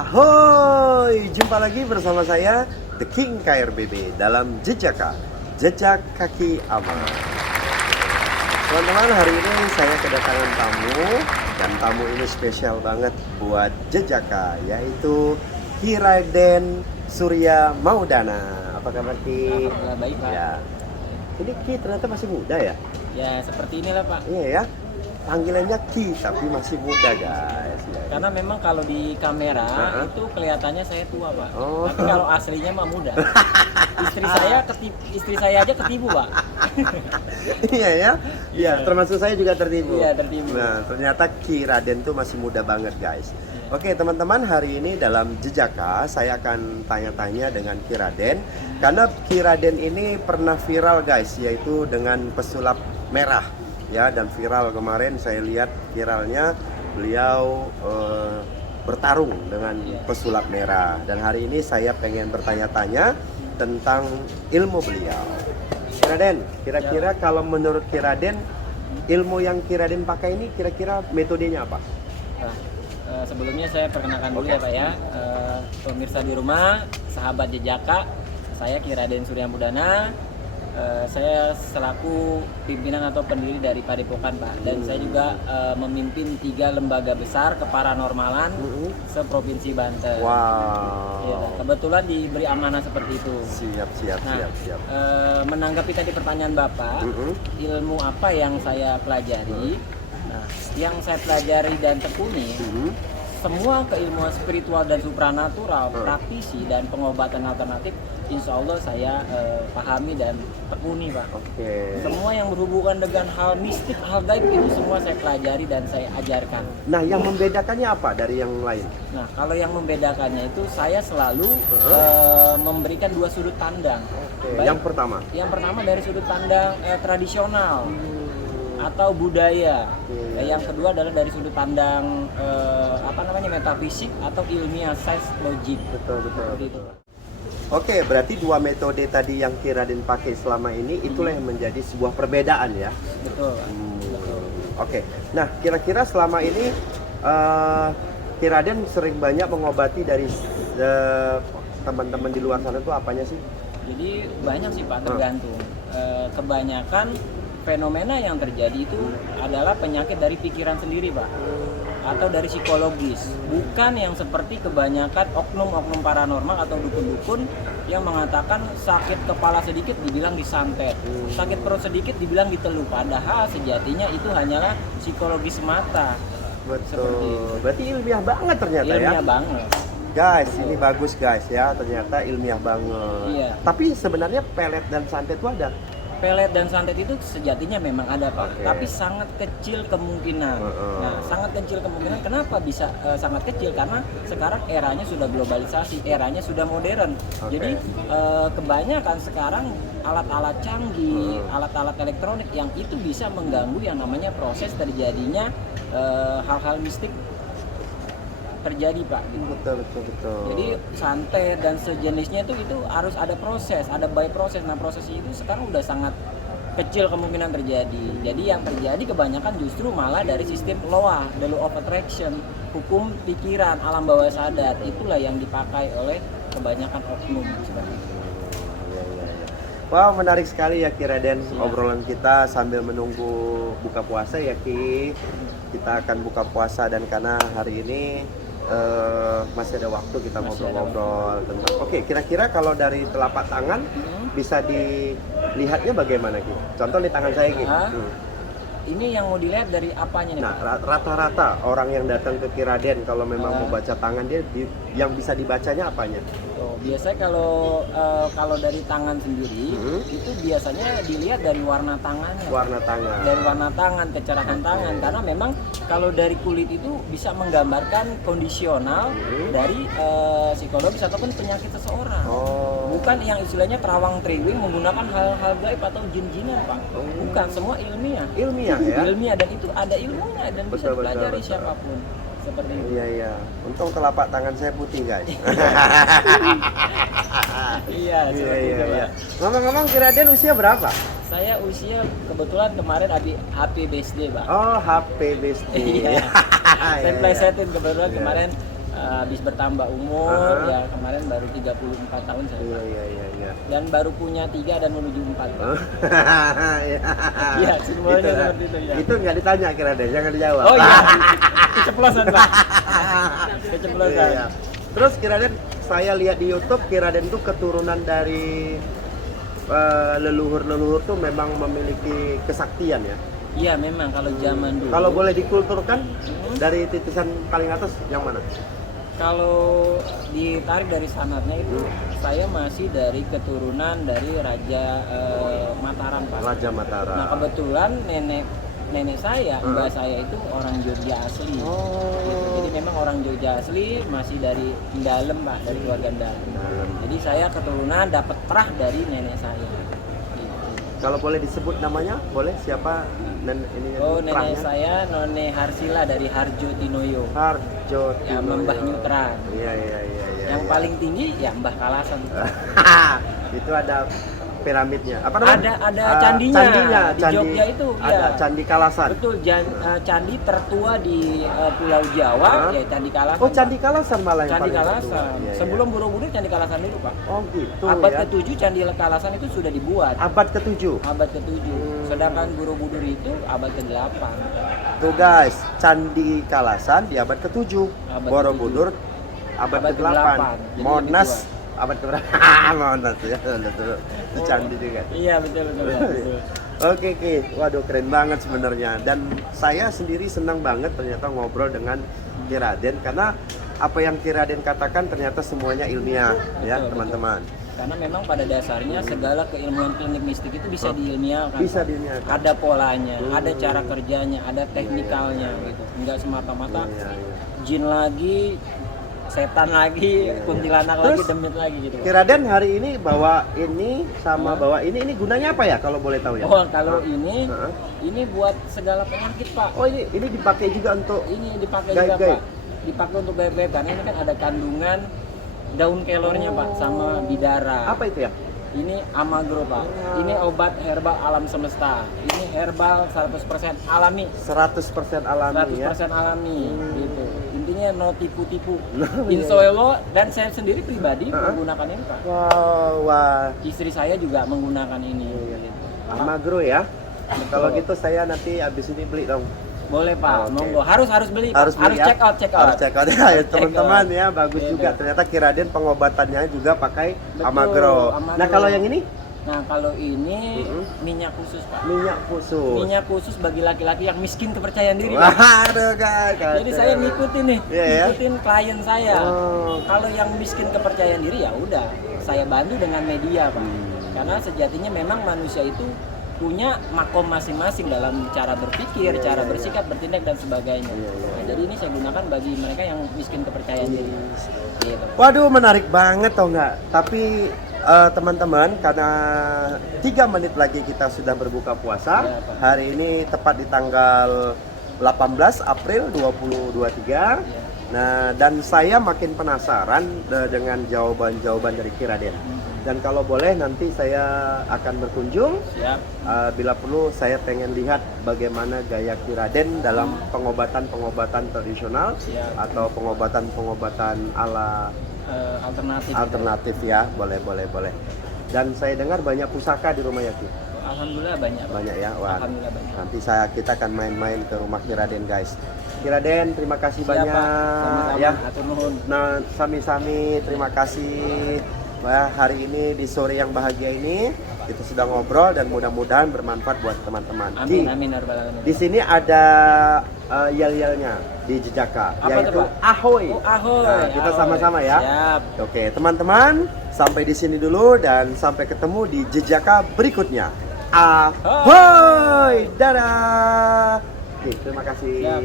Ahoy, jumpa lagi bersama saya The King KRBB dalam Jejaka, Jejak Kaki Aman. Teman-teman, hari ini saya kedatangan tamu, dan tamu ini spesial banget buat Jejaka, yaitu Ki Raden Surya Maudana. Apa kabar Ki? Alhamdulillah baik Pak. Ya. Ini Ki ternyata masih muda ya? Ya seperti inilah Pak. Iya ya. Panggilannya Ki tapi masih muda guys. Karena memang kalau di kamera itu kelihatannya saya tua Pak. Oh. Tapi kalau aslinya mah muda. Istri saya aja ketipu Pak. Iya ya. Iya, termasuk saya juga tertipu. Iya, tertipu. Nah, ternyata Ki Raden tuh masih muda banget guys. Oke teman-teman, hari ini dalam Jejaka saya akan tanya-tanya dengan Ki Raden. Karena Ki Raden ini pernah viral guys, yaitu dengan pesulap merah. Ya, dan viral kemarin saya lihat viralnya beliau bertarung dengan pesulap merah. Dan hari ini saya pengen bertanya-tanya tentang ilmu beliau. Ki Raden, kira-kira kalau menurut Ki Raden, ilmu yang Ki Raden pakai ini kira-kira metodenya apa? Nah, sebelumnya saya perkenalkan dulu ya Pak ya. Pemirsa di rumah, sahabat Jejaka, saya Ki Raden Surya Maudana. Saya selaku pimpinan atau pendiri dari Padepokan Pak, dan saya juga memimpin 3 lembaga besar keparanormalan seprovinsi Banten. Wow. Ya, kebetulan diberi amanah seperti itu. Siap. Menanggapi tadi pertanyaan Bapak, ilmu apa yang saya pelajari? Nah, yang saya pelajari dan tekuni, semua keilmuan spiritual dan supranatural, praktisi dan pengobatan alternatif, insya Allah saya pahami dan tekuni Pak. Oke. Semua yang berhubungan dengan hal mistik, hal gaib itu semua saya pelajari dan saya ajarkan. Nah, yang membedakannya apa dari yang lain? Nah, kalau yang membedakannya itu saya selalu memberikan 2 sudut pandang. Oke. Yang pertama dari sudut pandang tradisional atau budaya. Yang kedua adalah dari sudut pandang metafisik atau ilmiah, science, logik. Betul. Seperti itu. Oke, berarti 2 metode tadi yang Ki Raden pakai selama ini itulah yang menjadi sebuah perbedaan ya. Betul. Betul. Oke. Nah, kira-kira selama ini Ki Raden sering banyak mengobati dari teman-teman di luar sana itu apanya sih? Jadi banyak sih Pak, tergantung. Kebanyakan fenomena yang terjadi itu adalah penyakit dari pikiran sendiri Pak, atau dari psikologis, bukan yang seperti kebanyakan oknum-oknum paranormal atau dukun-dukun yang mengatakan sakit kepala sedikit dibilang disantet, sakit perut sedikit dibilang ditelup, padahal sejatinya itu hanyalah psikologis semata. Betul. Berarti ilmiah banget ternyata ya. Ilmiah banget. Guys, ini bagus guys ya, ternyata ilmiah banget. Iya. Tapi sebenarnya pelet dan santet itu ada. Pelet dan santet itu sejatinya memang ada Pak, Oke. tapi sangat kecil kemungkinan. Nah, sangat kecil kemungkinan. Kenapa bisa sangat kecil? Karena sekarang eranya sudah globalisasi, eranya sudah modern. Jadi kebanyakan sekarang alat-alat canggih, alat-alat elektronik yang itu bisa mengganggu yang namanya proses terjadinya hal-hal mistik terjadi Pak. Betul. Jadi santet dan sejenisnya itu harus ada proses, ada by proses. Nah, proses itu sekarang udah sangat kecil kemungkinan terjadi. Jadi yang terjadi kebanyakan justru malah dari sistem LOA, the law of attraction, hukum pikiran, alam bawah sadar. Itulah yang dipakai oleh kebanyakan oknum seperti itu. Wow, menarik sekali ya Ki Raden, obrolan kita sambil menunggu buka puasa ya Ki. Kita akan buka puasa, dan karena hari ini masih ada waktu kita ngobrol-ngobrol tentang. Oke, kira-kira kalau dari telapak tangan bisa dilihatnya bagaimana Ki? Contoh di tangan saya Ki. Ini yang mau dilihat dari apanya nih? Nah, rata-rata orang yang datang ke Ki Raden kalau memang mau baca tangan dia, yang bisa dibacanya apanya? Biasanya kalau dari tangan sendiri itu biasanya dilihat dari warna tangannya. Dari warna tangan, kecerahan tangan, karena memang kalau dari kulit itu bisa menggambarkan kondisional dari psikologis ataupun penyakit seseorang. Bukan yang istilahnya terawang triwing menggunakan hal-hal gaib atau jin-jinan Pak. Bukan, semua ilmiah. Ilmiah, dan itu ada ilmunya dan bisa dipelajari siapapun. Seperti itu. Iya. Untung telapak tangan saya putih guys. Iya. Ngomong-ngomong, Ki Raden usia berapa? Saya usia kebetulan kemarin HP BSD, Pak. Oh, HP BSD. Iya. Saya plesetin kebetulan kemarin habis bertambah umur, ya kemarin baru 34 tahun saya. Iya. Dan baru punya 3 dan menuju 4. Iya, Iya, semuanya gitu, seperti itu ya. Itu nggak ditanya Kiraden, jangan dijawab. Oh iya, keceplosan Pak. Keceplosan. Iya. Terus Kiraden, saya lihat di YouTube Kiraden tuh keturunan dari leluhur-leluhur tuh memang memiliki kesaktian ya. Iya memang kalau zaman dulu. Kalau boleh dikulturkan dari titisan paling atas yang mana? Kalau ditarik dari sanatnya itu saya masih dari keturunan dari Raja Mataram Pak. Raja Mataram. Nah kebetulan nenek saya, mbak saya itu orang Jogja asli. Jadi memang orang Jogja asli, masih dari Ndalem Pak, dari keluarga Ndalem. Jadi saya keturunan dapat terah dari nenek saya. Kalau boleh disebut namanya, boleh siapa ini? Oh, nenek saya None Harsila dari Harjo Tinoyo. Harjo Tinoyo. Ya, Mbah Nyutran. Iya. Yang paling tinggi ya Mbah Kalasan. Itu ada piramidnya. Apa namanya? Ada candinya. Di Candi, Jogja itu. ada Ya. Candi Kalasan. Betul, candi tertua di Pulau Jawa, ya Candi Kalasan. Oh, Candi Kalasan malah yang Candi paling Kalasan. tertua. Iya. Sebelum Borobudur Candi Kalasan dulu, Pak. Oh, gitu Abad ya. ke-7 Candi Kalasan itu sudah dibuat. Abad ke-7. Abad ke-7. Sedangkan Borobudur itu abad ke-8. Tuh guys, Candi Kalasan di abad ke-7. Abad Borobudur abad Abad ke-8. ke-8. Jadi Monas lebih abad ke-8. Monas ya. Itu candi juga. Iya, betul. Oke, waduh keren banget sebenarnya. Dan saya sendiri senang banget ternyata ngobrol dengan Kiraden karena apa yang Kiraden katakan ternyata semuanya ilmiah ya Betul. teman-teman. Karena memang pada dasarnya segala keilmuan klinik mistik itu bisa diilmiahkan. Bisa diilmiahkan. Ada polanya, ada cara kerjanya, ada teknikalnya gitu. Enggak semata-mata Iya. jin lagi, setan lagi, kuntilanak lagi, Terus, demit lagi gitu. Pak. Kiraden hari ini bawa ini sama bawa ini gunanya apa ya kalau boleh tahu ya? Oh, kalau ini buat segala penyakit, Pak. Oh, ini dipakai juga untuk Ini dipakai juga, gaib-gaib? Pak. Dipakai untuk gaib-gaib karena ini kan ada kandungan daun kelornya, Pak, sama bidara. apa itu ya? Ini amagro, Pak. Ini obat herbal alam semesta. Ini herbal 100% alami. 100% alami 100% ya. alami gitu. Intinya no tipu-tipu. Iya. Insya Allah, dan saya sendiri pribadi menggunakan ini, Pak. Wah. Istri saya juga menggunakan ini gitu. Amagro ya. Kalau gitu saya nanti habis ini beli dong. Boleh, Pak. Oke. Monggo. Harus beli, Pak. Harus beli ya? check out. Harus check out ya teman-teman out. ya, bagus Iya, juga. iya. Ternyata Kiraden pengobatannya juga pakai Betul, Amagro. Amagro. Nah, kalau yang ini Nah, kalau ini minyak khusus, Pak. minyak khusus. Minyak khusus bagi laki-laki yang miskin kepercayaan diri, Pak. Waduh, guys. Jadi saya ngikutin nih, Iya, ya? ngikutin klien saya. Oh. Kalau yang miskin kepercayaan diri ya udah, saya bantu dengan media, Pak. Karena sejatinya memang manusia itu punya makom masing-masing dalam cara berpikir, cara bersikap, bertindak dan sebagainya. Nah, jadi ini saya gunakan bagi mereka yang miskin kepercayaan diri. Gitu. Waduh, menarik banget tau nggak? Tapi teman-teman, karena 3 menit lagi kita sudah berbuka puasa. Ya, Pak. Hari ini tepat di tanggal 18 April 2023. Ya. Nah, dan saya makin penasaran dengan jawaban-jawaban dari Kiraden. Dan kalau boleh nanti saya akan berkunjung. Siap. Bila perlu saya pengen lihat bagaimana gaya Kiraden dalam pengobatan-pengobatan tradisional Siap. atau pengobatan-pengobatan ala Alternatif. ya. Boleh. Dan saya dengar banyak pusaka di rumah Yaki. Alhamdulillah banyak, Pak. Banyak ya. Wah. Alhamdulillah banyak. Nanti kita akan main-main ke rumah Kiraden, guys. Kiraden, terima kasih Siap, banyak Pak. Sama-sama. ya. Atur nuhun. Nah, sami-sami terima kasih. Wah, hari ini di sore yang bahagia ini kita sudah ngobrol dan mudah-mudahan bermanfaat buat teman-teman. Amin, amin, ya rabbal alamin. Di sini ada yel-yelnya di Jejaka, Apa yaitu tuh, Pak? ahoy. Oh, ahoy. Nah, kita Ahoy. sama-sama ya. Siap. Oke, teman-teman, sampai di sini dulu dan sampai ketemu di Jejaka berikutnya. Ahoy, dadah. Oke, terima kasih. Siap.